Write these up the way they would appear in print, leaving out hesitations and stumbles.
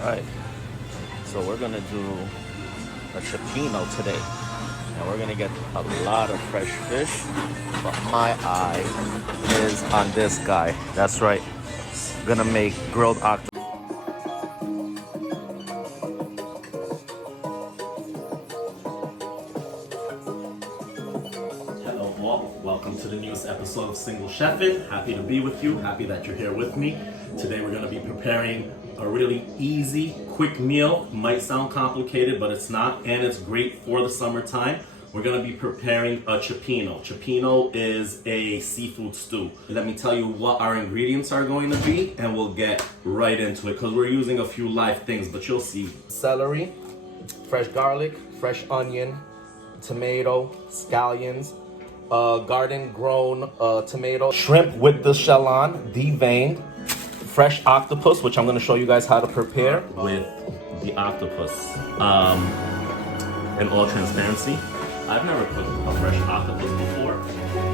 Alright, so we're gonna do a Cioppino today. And we're gonna get a lot of fresh fish, but my eye is on this guy. That's right, gonna make grilled octopus. Hello all, welcome to the newest episode of Single Chefin'. Happy to be with you, happy that you're here with me. Today we're gonna be preparing a really easy, quick meal. Might sound complicated, but it's not, and it's great for the summertime. We're gonna be preparing a Cioppino. Cioppino is a seafood stew. Let me tell you what our ingredients are going to be, and we'll get right into it, because we're using a few live things, but you'll see. Celery, fresh garlic, fresh onion, tomato, scallions, garden grown tomato, shrimp with the shell on, deveined, fresh octopus, which I'm going to show you guys how to prepare With the octopus. In all transparency, I've never cooked a fresh octopus before,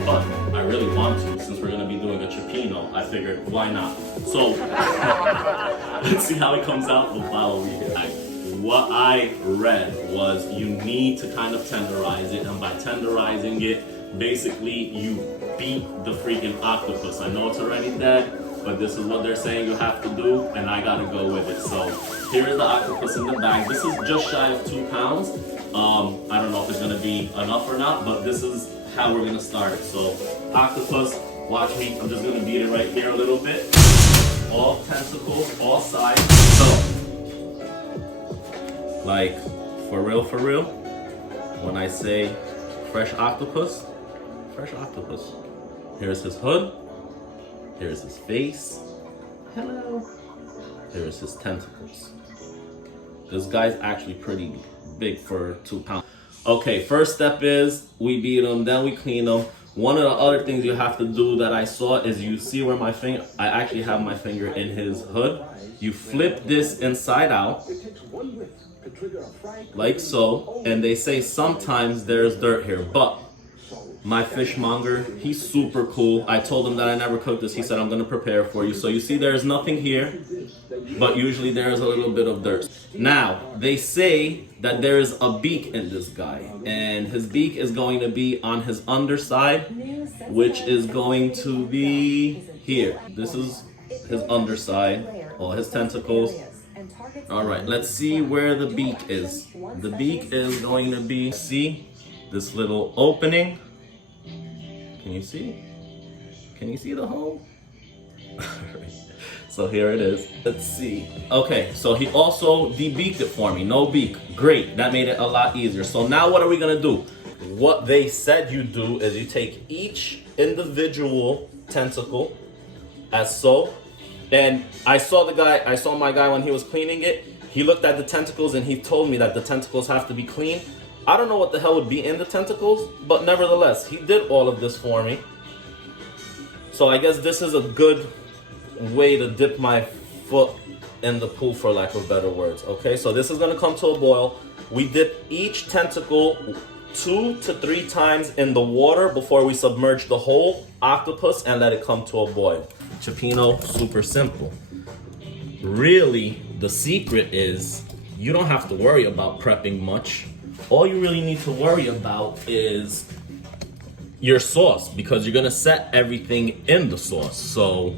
but I really want to. Since we're going to be doing a Cioppino, I figured, why not? So, let's see how it comes out. We'll follow me here. What I read was you need to kind of tenderize it, and by tenderizing it, basically you beat the freaking octopus. I know it's already dead, but this is what they're saying you have to do, and I gotta go with it. So here is the octopus in the bag. This is just shy of 2 pounds. I don't know if it's gonna be enough or not, but this is how we're gonna start it. So octopus, watch me. I'm just gonna beat it right here a little bit. All tentacles, all sides. So, like, for real, when I say fresh octopus. Here's his hood. Here's his face. Hello. Here's his tentacles. This guy's actually pretty big for 2 pounds. Okay, first step is we beat him, then we clean him. One of the other things you have to do that I saw is, you see where my finger, I actually have my finger in his hood. You flip this inside out, like so, and they say sometimes there's dirt here, but my fishmonger, he's super cool. I told him that I never cooked this. He said, I'm gonna prepare for you. So you see there's nothing here, but usually there's a little bit of dirt. Now, they say that there is a beak in this guy, and his beak is going to be on his underside, which is going to be here. This is his underside, all his tentacles. All right, let's see where the beak is. The beak is going to be, see this little opening? Can you see? Can you see the hole? So here it is. Let's see. Okay, so he also debeaked it for me. No beak. Great. That made it a lot easier. So now what are we gonna do? What they said you do is you take each individual tentacle, as so. And I saw my guy when he was cleaning it. He looked at the tentacles and he told me that the tentacles have to be clean. I don't know what the hell would be in the tentacles, but nevertheless, he did all of this for me. So I guess this is a good way to dip my foot in the pool, for lack of better words. Okay, so this is gonna come to a boil. We dip each tentacle 2 to 3 times in the water before we submerge the whole octopus and let it come to a boil. Cioppino, super simple. Really, the secret is you don't have to worry about prepping much. All you really need to worry about is your sauce, because you're gonna set everything in the sauce. So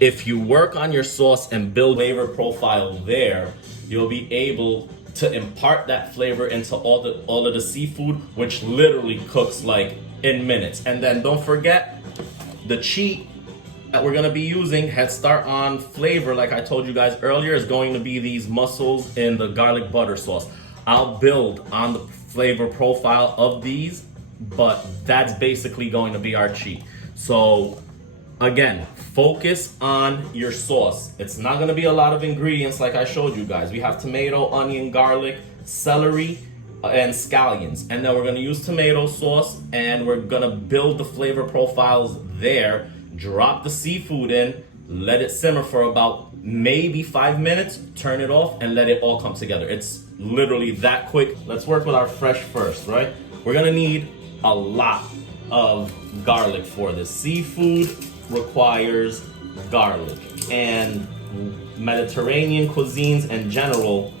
if you work on your sauce and build flavor profile there, you'll be able to impart that flavor into all of the seafood, which literally cooks like in minutes. And then don't forget the cheat that we're gonna be using, head start on flavor, like I told you guys earlier, is going to be these mussels in the garlic butter sauce. I'll build on the flavor profile of these, but that's basically going to be our cheat. So again, focus on your sauce. It's not gonna be a lot of ingredients like I showed you guys. We have tomato, onion, garlic, celery, and scallions. And then we're gonna use tomato sauce, and we're gonna build the flavor profiles there. Drop the seafood in, let it simmer for about maybe 5 minutes, turn it off, and let it all come together. It's literally that quick. Let's work with our fresh first, right? We're gonna need a lot of garlic for this. Seafood requires garlic, and Mediterranean cuisines in general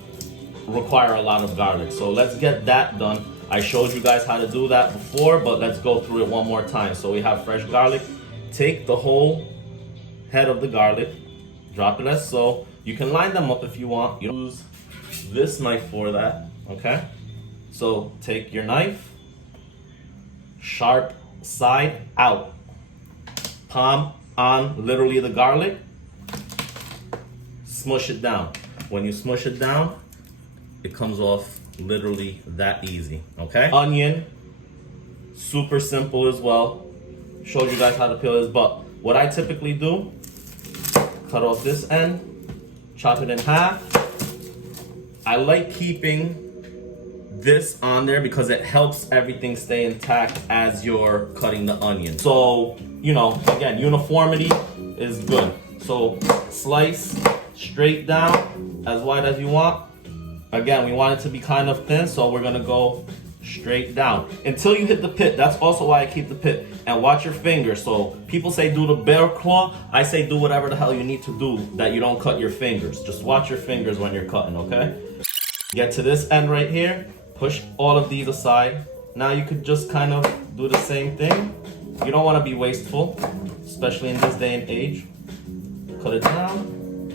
require a lot of garlic. So let's get that done. I showed you guys how to do that before, but let's go through it one more time. So we have fresh garlic. Take the whole head of the garlic, drop it as so. You can line them up if you want. You use this knife for that, okay? So take your knife, sharp side out, palm on literally the garlic, smush it down. When you smush it down, it comes off literally that easy, okay? Onion, super simple as well. Showed you guys how to peel this, but what I typically do, cut off this end, chop it in half. I like keeping this on there because it helps everything stay intact as you're cutting the onion. So, you know, again, uniformity is good. So slice straight down as wide as you want. Again, we want it to be kind of thin, so we're gonna go straight down until you hit the pit. That's also why I keep the pit. And watch your fingers. So people say do the bear claw. I say do whatever the hell you need to do that you don't cut your fingers. Just watch your fingers when you're cutting, okay? Get to this end right here. Push all of these aside. Now you could just kind of do the same thing. You don't want to be wasteful, especially in this day and age. Cut it down.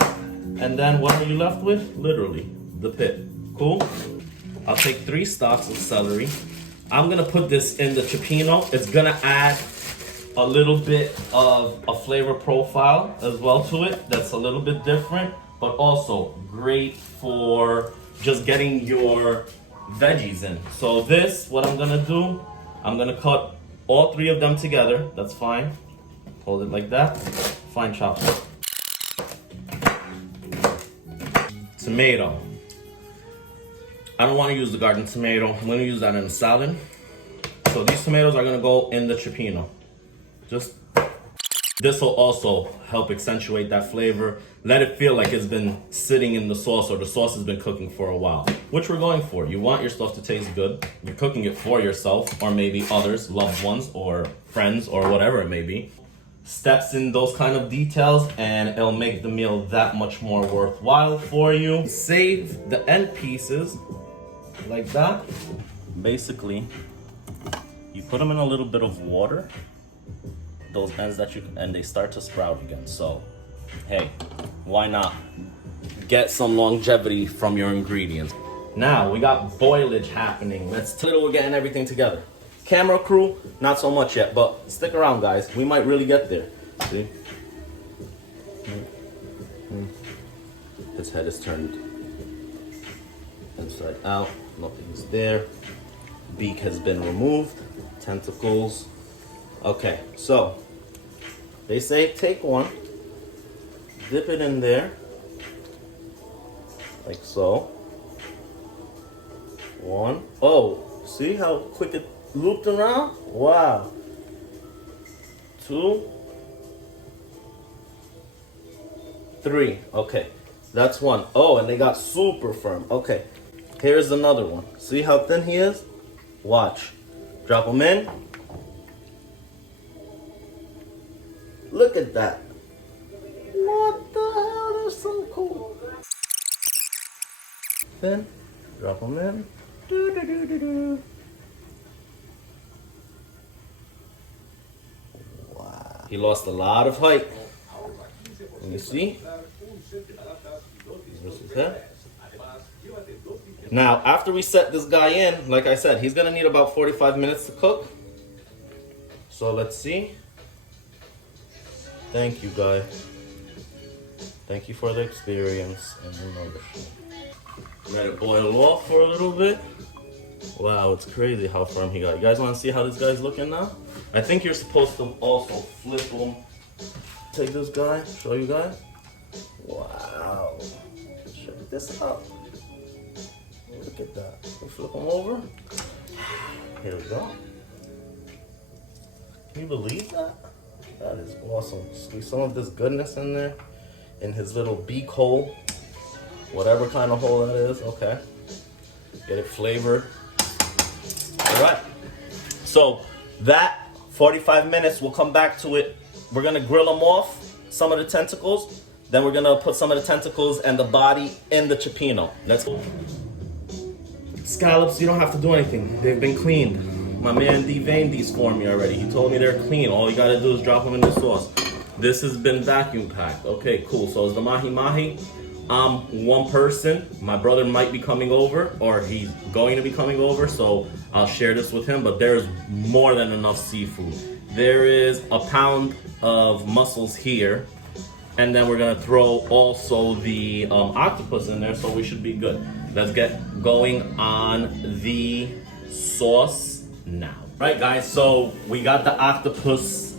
And then what are you left with? Literally, the pit. Cool? I'll take 3 stalks of celery. I'm gonna put this in the Cioppino. It's gonna add a little bit of a flavor profile as well to it that's a little bit different, but also great for just getting your veggies in. So this, what I'm gonna do, I'm gonna cut all 3 of them together. That's fine. Hold it like that. Fine chopper. Tomato. I don't want to use the garden tomato. I'm going to use that in a salad. So these tomatoes are going to go in the Cioppino. This will also help accentuate that flavor. Let it feel like it's been sitting in the sauce or the sauce has been cooking for a while, which we're going for. You want your stuff to taste good. You're cooking it for yourself or maybe others, loved ones or friends or whatever it may be. Steps in those kind of details and it'll make the meal that much more worthwhile for you. Save the end pieces like that. Basically, you put them in a little bit of water, those ends and they start to sprout again. So, hey, why not get some longevity from your ingredients? Now we got boilage happening. We're getting everything together. Camera crew, not so much yet, but stick around, guys. We might really get there. See? His head is turned inside out. Nothing's there. Beak has been removed. Tentacles. Okay, so they say take one, dip it in there, like so. One. Oh, see how quick it looped around? Wow. 2, 3. Okay, that's 1. Oh, and they got super firm. Okay, here's another one. See how thin he is? Watch. Drop them in. Look at that. What the hell? They're so cool. Thin. Drop them in. Do-do-do-do-do. Wow. He lost a lot of height. Can you see? This is him. Now, after we set this guy in, like I said, he's gonna need about 45 minutes to cook. So let's see. Thank you, guy. Thank you for the experience and the membership. Let it boil off for a little bit. Wow, it's crazy how firm he got. You guys want to see how this guy's looking now? I think you're supposed to also flip him. Take this guy, show you guys. Wow. Check this out. Look at that. We flip him over. Here we go. Can you believe that? That is awesome. Squeeze some of this goodness in there. In his little beak hole. Whatever kind of hole that is. Okay. Get it flavored. Alright. So that 45 minutes, we'll come back to it. We're gonna grill them off, some of the tentacles. Then we're gonna put some of the tentacles and the body in the Cioppino. Let's go. Scallops, you don't have to do anything. They've been cleaned. My man deveined these for me already. He told me they're clean. All you gotta do is drop them in the sauce. This has been vacuum packed. Okay, cool. So is the mahi mahi. I'm one person. My brother might be coming over, or he's going to be coming over, so I'll share this with him, but there's more than enough seafood. There is a pound of mussels here, and then we're gonna throw also the octopus in there, so we should be good. Let's get going on the sauce now. Right, guys, so we got the octopus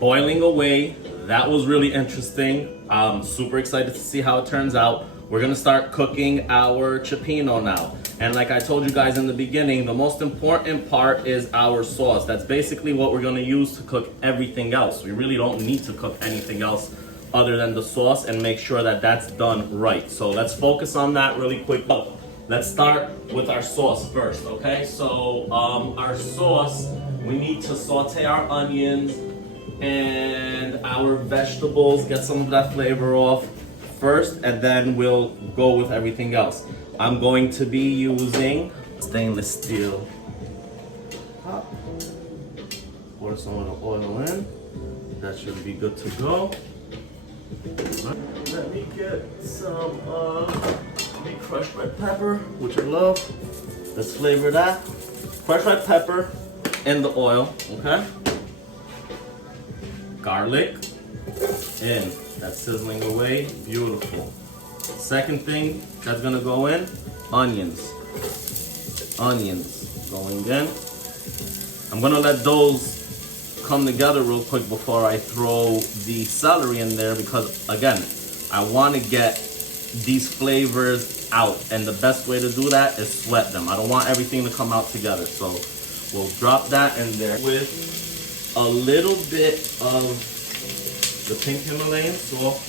boiling away. That was really interesting. I'm super excited to see how it turns out. We're gonna start cooking our Cioppino now. And like I told you guys in the beginning, the most important part is our sauce. That's basically what we're gonna use to cook everything else. We really don't need to cook anything else other than the sauce, and make sure that that's done right. So let's focus on that really quick. Oh, let's start with our sauce first, okay? So our sauce, we need to saute our onions and our vegetables, get some of that flavor off first, and then we'll go with everything else. I'm going to be using stainless steel pot. Pour some of the oil in. That should be good to go. Let me get some crushed red pepper, which I love. Let's flavor that. Crushed red pepper in the oil, okay? Garlic in. That's sizzling away. Beautiful. Second thing that's gonna go in, onions. Onions going in. I'm gonna let those come together real quick before I throw the celery in there, because again, I want to get these flavors out, and the best way to do that is sweat them. I don't want everything to come out together, so we'll drop that in there with a little bit of the pink Himalayan salt.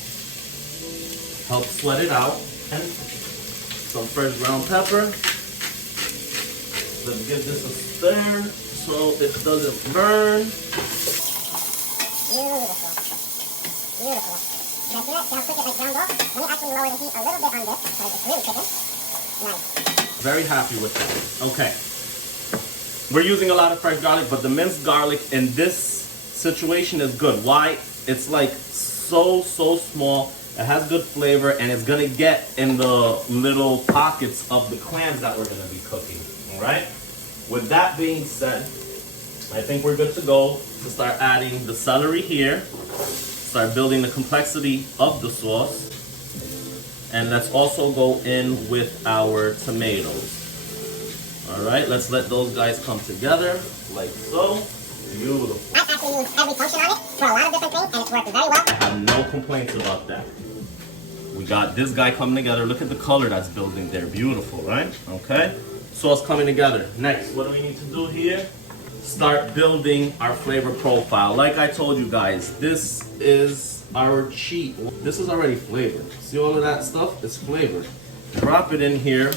Help sweat it out, and some fresh ground pepper. Let's give this a stir so it doesn't burn. Beautiful. Beautiful. You guys see that? See how quick it like browned off? Let me actually lower the heat a little bit on this because it's really cooking. Nice. Very happy with that. Okay. We're using a lot of fresh garlic, but the minced garlic in this situation is good. Why? It's like so small. It has good flavor, and it's gonna get in the little pockets of the clams that we're gonna be cooking. All right? With that being said, I think we're good to go to start adding the celery here, start building the complexity of the sauce, and let's also go in with our tomatoes. All right, let's let those guys come together like so. Beautiful. I've actually used every function on it for a lot of different things, and it's worked very well. I have no complaints about that. We got this guy coming together. Look at the color that's building there. Beautiful, right? Okay. Sauce coming together. Next, what do we need to do here? Start building our flavor profile. Like I told you guys, this is our cheat. This is already flavored. See all of that stuff? It's flavored. Drop it in here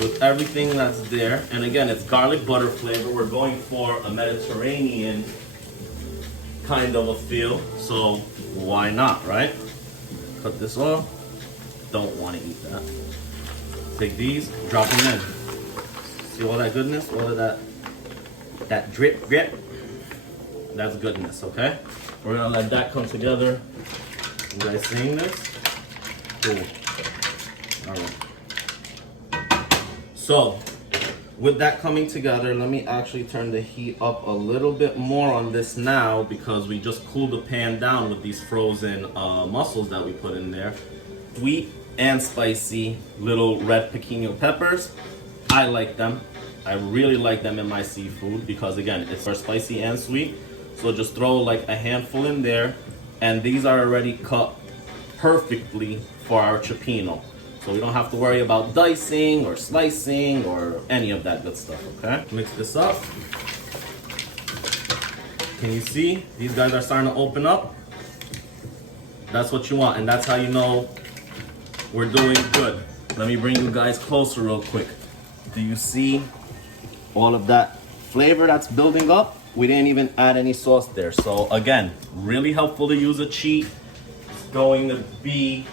with everything that's there. And again, it's garlic butter flavor. We're going for a Mediterranean kind of a feel. So why not, right? Cut this off. Don't want to eat that. Take these, drop them in. See all that goodness? All of that drip. That's goodness, okay? We're gonna let that come together. You guys seeing this? Cool. All right. So, with that coming together, let me actually turn the heat up a little bit more on this now, because we just cooled the pan down with these frozen mussels that we put in there. Sweet and spicy little red pequeno peppers. I like them. I really like them in my seafood because, again, it's spicy and sweet. So just throw like a handful in there, and these are already cut perfectly for our Cioppino. So we don't have to worry about dicing or slicing or any of that good stuff, okay? Mix this up. Can you see? These guys are starting to open up. That's what you want, and that's how you know we're doing good. Let me bring you guys closer real quick. Do you see all of that flavor that's building up? We didn't even add any sauce there. So again, really helpful to use a cheat. going to be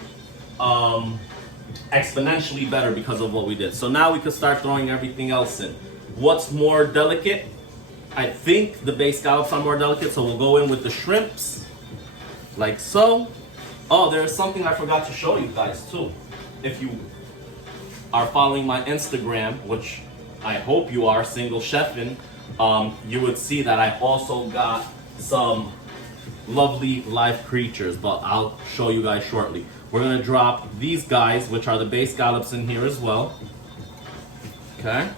exponentially better because of what we did. So now we can start throwing everything else in. What's more delicate? I think the bay scallops are more delicate, so we'll go in with the shrimps, like so. Oh, there's something I forgot to show you guys too. If you are following my Instagram, which I hope you are, Single Chefin', you would see that I also got some lovely live creatures, but I'll show you guys shortly. We're gonna drop these guys, which are the bay scallops, in here as well. Okay.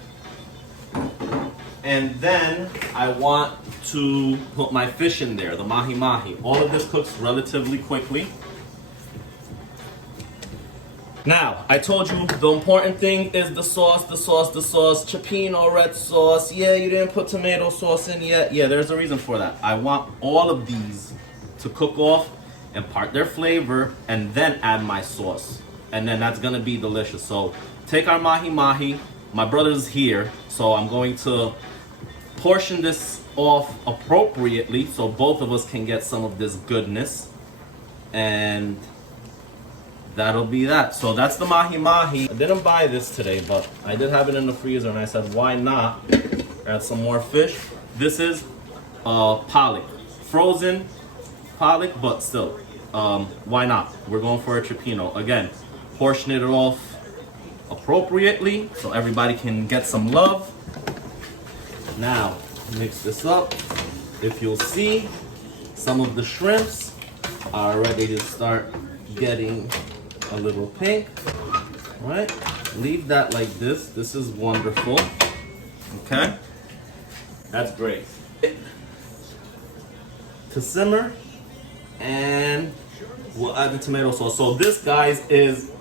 And then I want to put my fish in there, the mahi-mahi. All of this cooks relatively quickly. Now, I told you the important thing is the sauce, Cioppino red sauce. Yeah, you didn't put tomato sauce in yet. Yeah, there's a reason for that. I want all of these to cook off, impart their flavor, and then add my sauce. And then that's gonna be delicious. So take our mahi-mahi. My brother's here, so I'm going to portion this off appropriately so both of us can get some of this goodness. And that'll be that. So that's the mahi-mahi. I didn't buy this today, but I did have it in the freezer, and I said, why not add some more fish? This is pollock. Frozen pollock, but still, why not? We're going for a Cioppino. Again, portion it off appropriately so everybody can get some love. Now, mix this up. If you'll see, some of the shrimps are ready to start getting a little pink. All right, leave that like this. This is wonderful. Okay, that's great. To simmer, and we'll add the tomato sauce. So this, guys, is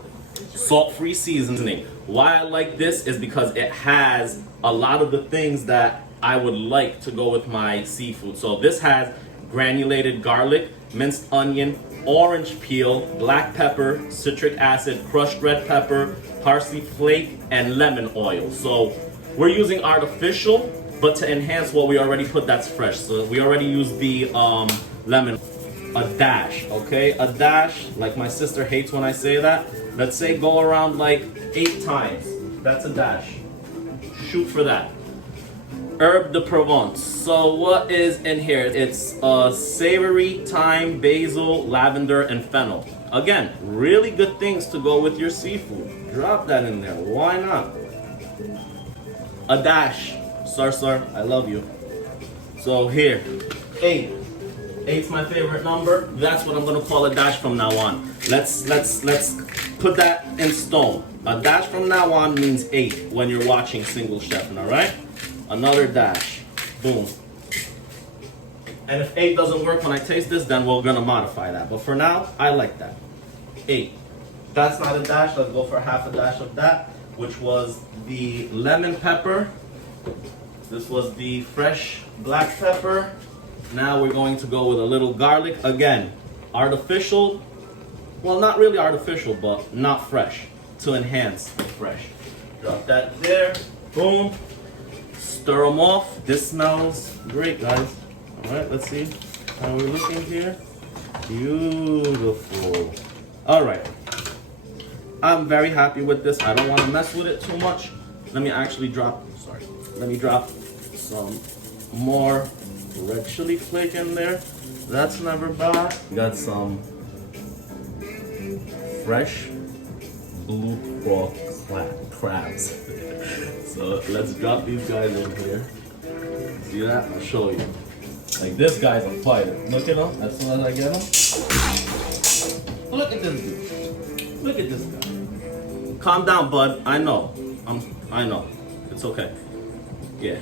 salt-free seasoning. Why I like this is because it has a lot of the things that I would like to go with my seafood. So this has granulated garlic, minced onion, orange peel, black pepper, citric acid, crushed red pepper, parsley flake, and lemon oil. So we're using artificial, but to enhance what we already put that's fresh. So we already used the lemon. A dash, okay? A dash, like my sister hates when I say that. Let's say go around like 8 times. That's a dash. Shoot for that. Herb de Provence. So what is in here? It's savory, thyme, basil, lavender, and fennel. Again, really good things to go with your seafood. Drop that in there. Why not? A dash. Sir, I love you. So here, 8. 8's my favorite number. That's what I'm gonna call a dash from now on. Let's put that in stone. A dash from now on means 8 when you're watching Single Chefin', all right? Another dash. Boom. And if 8 doesn't work when I taste this, then we're gonna modify that. But for now, I like that. 8. That's not a dash. Let's go for half a dash of that, which was the lemon pepper. This was the fresh black pepper. Now we're going to go with a little garlic. Again, artificial. Well, not really artificial, but not fresh, to enhance the fresh. Drop that there. Boom. Stir them off. This smells great, guys. All right, let's see how we're looking here. Beautiful. All right. I'm very happy with this. I don't want to mess with it too much. Let me actually drop, let me drop some more red chili flake in there. That's never bad. Got some fresh blue crabs. So let's drop these guys in here. See that? I'll show you. Like, this guy's a fighter. Look at him. As soon as I get him. Look at this dude. Look at this guy. Calm down, bud. I know. I know. It's okay. Yeah.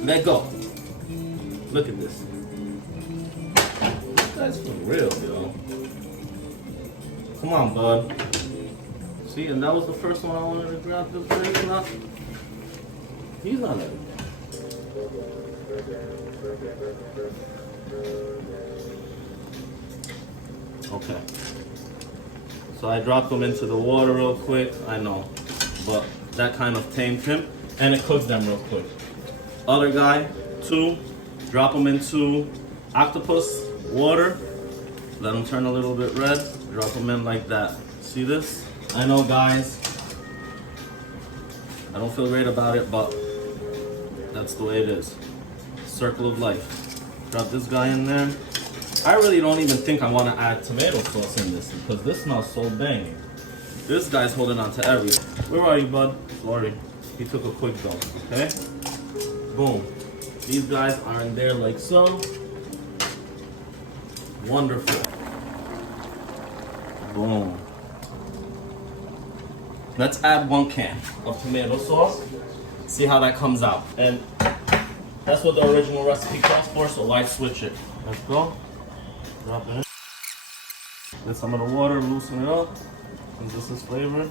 Let go. Look at this. This guy's for real, yo. Come on, bud. See, and that was the first one I wanted to grab. This thing. Not. He's not letting go. Okay. So I dropped them into the water real quick. I know, but that kind of tamed him, and it cooked them real quick. Other guy, 2, drop them into Octopus water. Let them turn a little bit red. Drop them in like that. See this? I know, guys. I don't feel great about it, but that's the way it is. Circle of life. Drop this guy in there. I really don't even think I want to add tomato sauce in this because this smells so banging. This guy's holding on to everything. Where are you, bud? Sorry. He took a quick dump, okay? Boom. These guys are in there like so. Wonderful. Boom. Let's add 1 can of tomato sauce. See how that comes out. And that's what the original recipe calls for, so why switch it? Let's go. Drop it in. Get some of the water, loosen it up. Since this is flavored.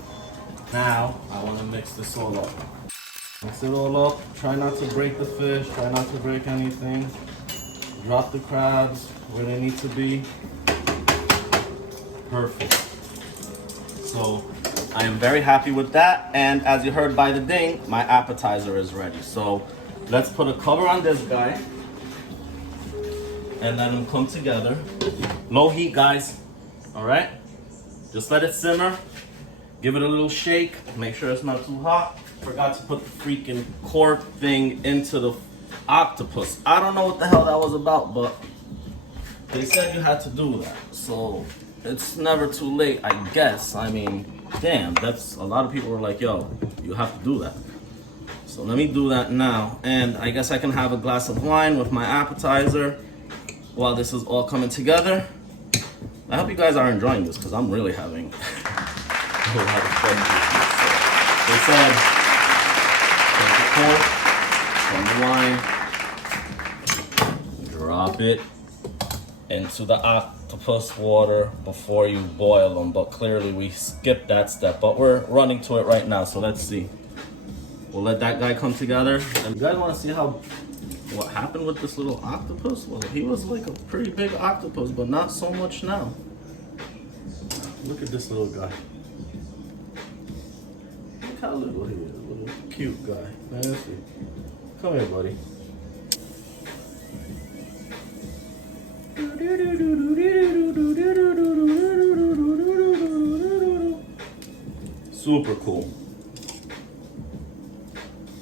Now, I want to mix this all up. Mix it all up. Try not to break the fish. Try not to break anything. Drop the crabs where they need to be. Perfect. So, I am very happy with that. And as you heard by the ding, my appetizer is ready. So, let's put a cover on this guy. And let them come together. Low heat, guys. Alright? Just let it simmer. Give it a little shake. Make sure it's not too hot. Forgot to put the freaking cork thing into the octopus. I don't know what the hell that was about, but they said you had to do that. So it's never too late, I guess. I mean, damn, that's a lot of people were like, yo, you have to do that. So let me do that now. And I guess I can have a glass of wine with my appetizer while this is all coming together. I hope you guys are enjoying this because I'm really having a lot of fun with this. They said, take the cork from the wine, drop it into the octopus water before you boil them. But clearly we skipped that step, but we're running to it right now. So let's see. We'll let that guy come together. And you guys want to see what happened with this little octopus? Well, he was like a pretty big octopus, but not so much now. Look at this little guy. Look how little he is. Little cute guy. Fancy. Come here, buddy. Super cool.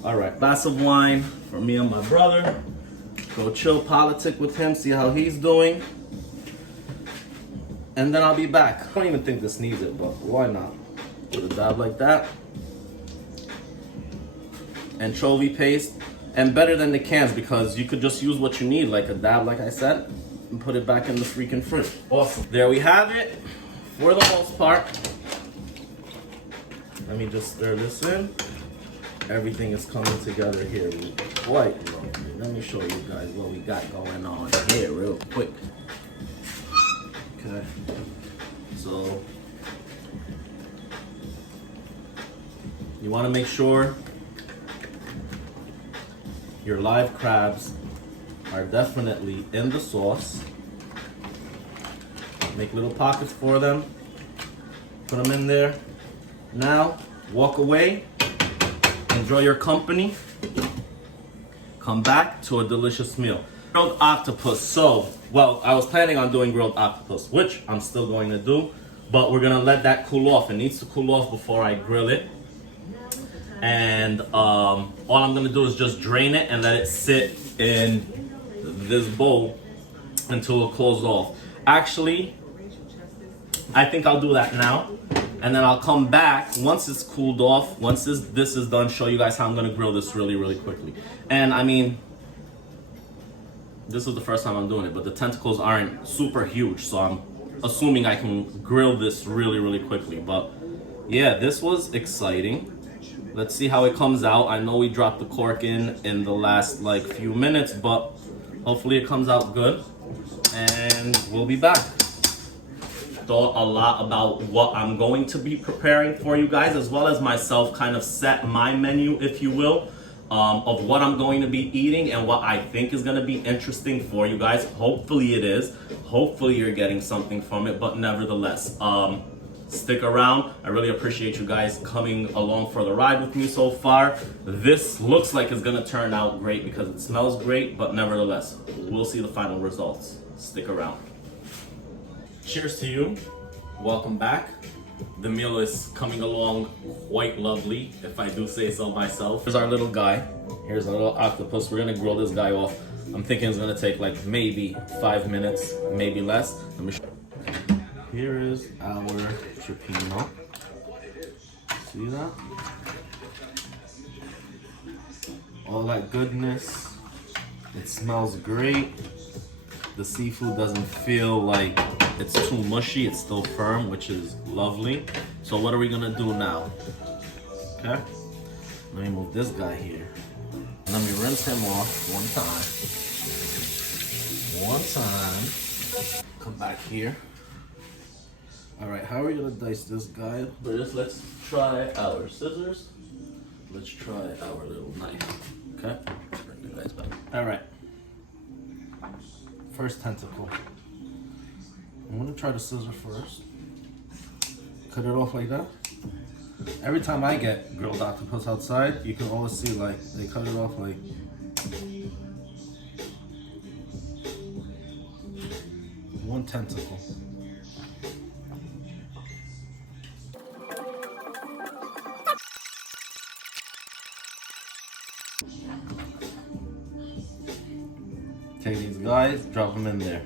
All right, glass of wine for me and my brother. Go chill, politic with him, see how he's doing. And then I'll be back. I don't even think this needs it, but why not? Put a dab like that. Anchovy paste. And better than the cans because you could just use what you need, like a dab, like I said, and put it back in the freaking fridge. Awesome. There we have it, for the most part. Let me just stir this in. Everything is coming together here quite lovely. Let me show you guys what we got going on here real quick. Okay, so you want to make sure your live crabs are definitely in the sauce. Make little pockets for them. Put them in there. Now, walk away. Enjoy your company. Come back to a delicious meal. Grilled octopus. So, well, I was planning on doing grilled octopus, which I'm still going to do, but we're gonna let that cool off. It needs to cool off before I grill it. And all I'm gonna do is just drain it and let it sit in this bowl until it cools off. Actually, I think I'll do that now. And then I'll come back once it's cooled off, once this is done, show you guys how I'm gonna grill this really, really quickly. And I mean, this is the first time I'm doing it, but the tentacles aren't super huge, so I'm assuming I can grill this really, really quickly. But yeah, this was exciting. Let's see how it comes out. I know we dropped the cork in the last like few minutes, but hopefully it comes out good. And we'll be back. Thought a lot about what I'm going to be preparing for you guys, as well as myself kind of set my menu, if you will, of what I'm going to be eating and what I think is going to be interesting for you guys. Hopefully it is. Hopefully you're getting something from it, but nevertheless, stick around. I really appreciate you guys coming along for the ride with me so far. This looks like it's going to turn out great because it smells great, but nevertheless, we'll see the final results. Stick around. cheers to you. Welcome back. The meal is coming along quite lovely, if I do say so myself. Here's our little guy. Here's our little octopus. We're gonna grill this guy off. I'm thinking it's gonna take like maybe 5 minutes, maybe less. Let me show. Here is our Cioppino. See that? All that goodness. It smells great. The seafood doesn't feel like it's too mushy. It's still firm, which is lovely. So what are we gonna do now? Okay. Let me move this guy here. Let me rinse him off one time. Come back here. All right, how are we gonna dice this guy? First, let's try our scissors. Let's try our little knife. Okay. Bring the guys back. All right. First tentacle. I'm gonna try the scissor first. Cut it off like that. Every time I get grilled octopus outside, you can always see like they cut it off like. One tentacle. Take these guys, drop them in there.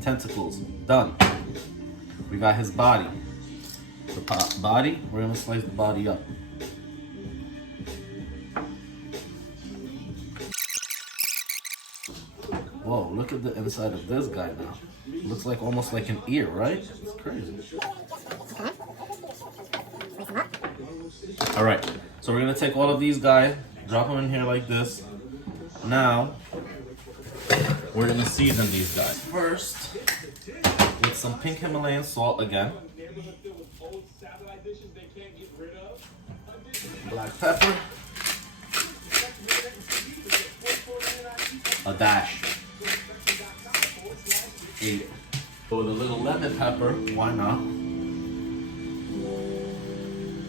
Tentacles, done. We got his body. The body, we're gonna slice the body up. Whoa, look at the inside of this guy now. Looks like almost like an ear, right? It's crazy. All right, so we're gonna take all of these guys, drop them in here like this. Now, we're gonna season these guys. First, with some pink Himalayan salt again. Black pepper. A dash. 8. With a little lemon pepper, why not?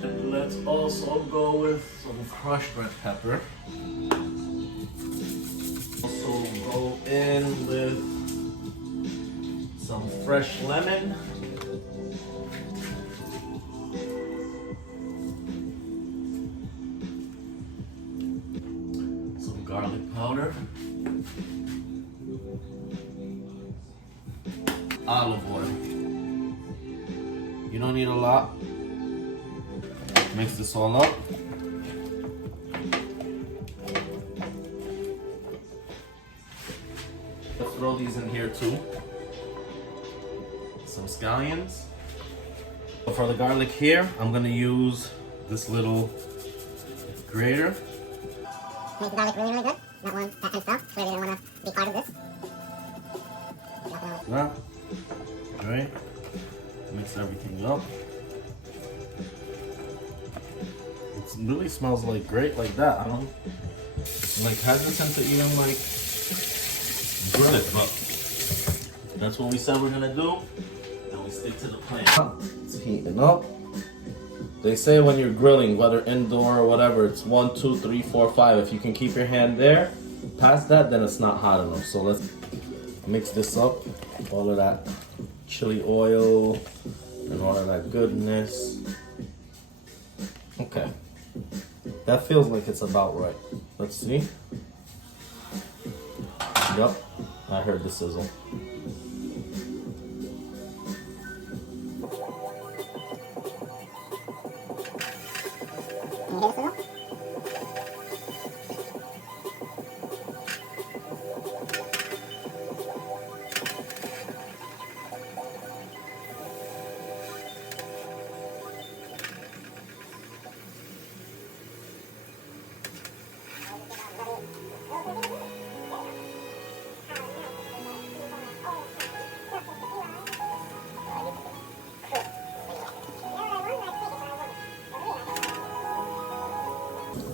And let's also go with some crushed red pepper. Also go in with some fresh lemon. Some garlic powder. Olive oil. You don't need a lot. Mix this all up. Let's throw these in here too. Some scallions. For the garlic here, I'm gonna use this little grater. Make the garlic really, really good. That kind of stuff. So we don't want to be part of this. That. Alright. Mix everything up. It really smells like great like that. I don't like hesitant to even like grill it, but that's what we said we're gonna do, and we stick to the plan. It's heating up. They say when you're grilling, whether indoor or whatever, it's 1, 2, 3, 4, 5. If you can keep your hand there, past that, then it's not hot enough. So let's mix this up. All of that chili oil and all of that goodness. Okay. That feels like it's about right. Let's see. Yup, I heard the sizzle. Can you hear the sizzle?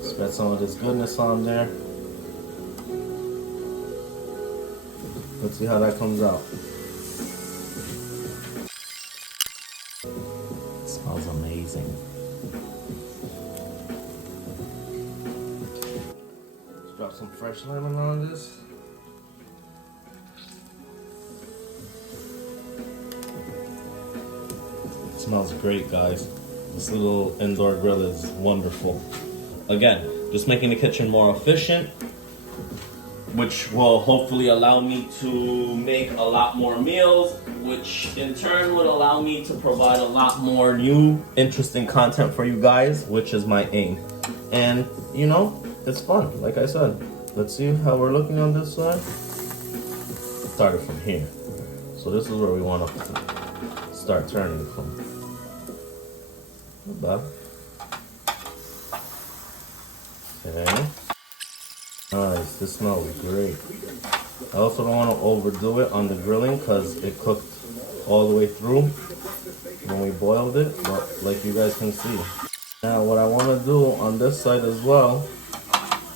Spread some of this goodness on there. Let's see how that comes out. It smells amazing. Let's drop some fresh lemon on this. smells great, guys. This little indoor grill is wonderful. Again, just making the kitchen more efficient, which will hopefully allow me to make a lot more meals, which in turn would allow me to provide a lot more new, interesting content for you guys, which is my aim. And, you know, it's fun, like I said. Let's see how we're looking on this side. Started from here. So this is where we want to start turning it from. Not bad. Okay. Nice, this smells great. I also don't want to overdo it on the grilling because it cooked all the way through when we boiled it, but like you guys can see. Now what I want to do on this side as well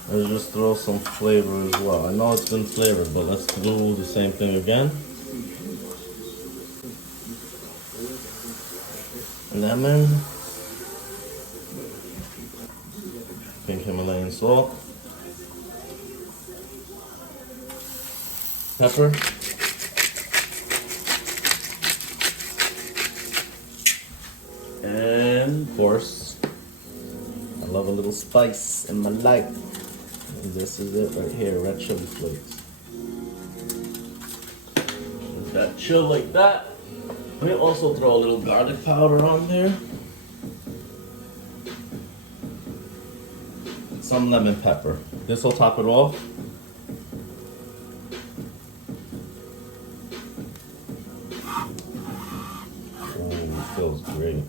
is just throw some flavor as well. I know it's been flavored, but let's do the same thing again. Lemon, pink Himalayan salt, pepper, and of course, I love a little spice in my life. And this is it right here, red chili flakes. Let that chill like that. Let me also throw a little garlic powder on there. Some lemon pepper. This will top it off. Ooh, it feels great.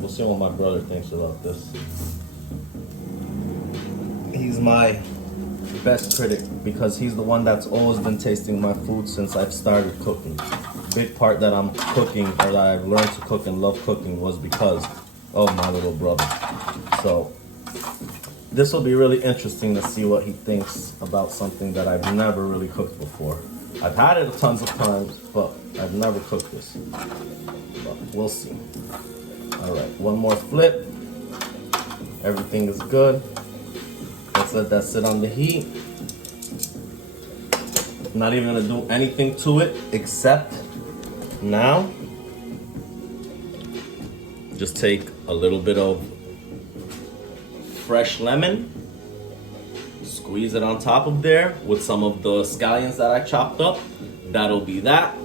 We'll see what my brother thinks about this. He's my best critic because he's the one that's always been tasting my food since I've started cooking. Big part that I'm cooking, or that I've learned to cook and love cooking, was because of my little brother. So this will be really interesting to see what he thinks about something that I've never really cooked before. I've had it tons of times, but I've never cooked this. But we'll see. All right, one more flip. Everything is good. Let's let that sit on the heat. Not even gonna do anything to it except now just take a little bit of fresh lemon, squeeze it on top of there with some of the scallions that I chopped up. That'll be that.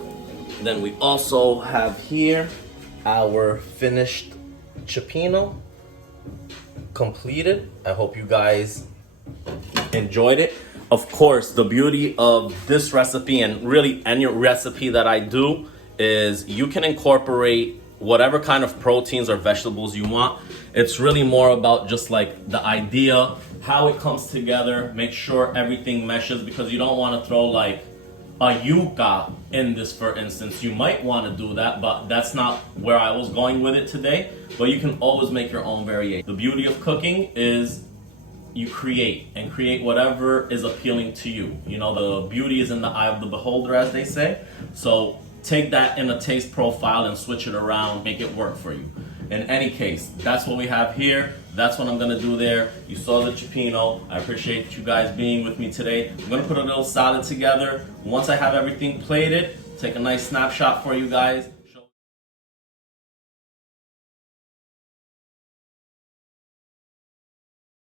Then we also have here our finished cioppino completed. I hope you guys enjoyed it. Of course, the beauty of this recipe, and really any recipe that I do, is you can incorporate whatever kind of proteins or vegetables you want. It's really more about just like the idea, how it comes together, make sure everything meshes, because you don't want to throw like a yuca in this, for instance. You might want to do that, but that's not where I was going with it today. But you can always make your own variation. The beauty of cooking is you create whatever is appealing to you. You know, the beauty is in the eye of the beholder, as they say. So take that in a taste profile and switch it around, make it work for you. In any case, that's what we have here. That's what I'm gonna do there. You saw the cioppino. I appreciate you guys being with me today. I'm gonna put a little salad together. Once I have everything plated, take a nice snapshot for you guys.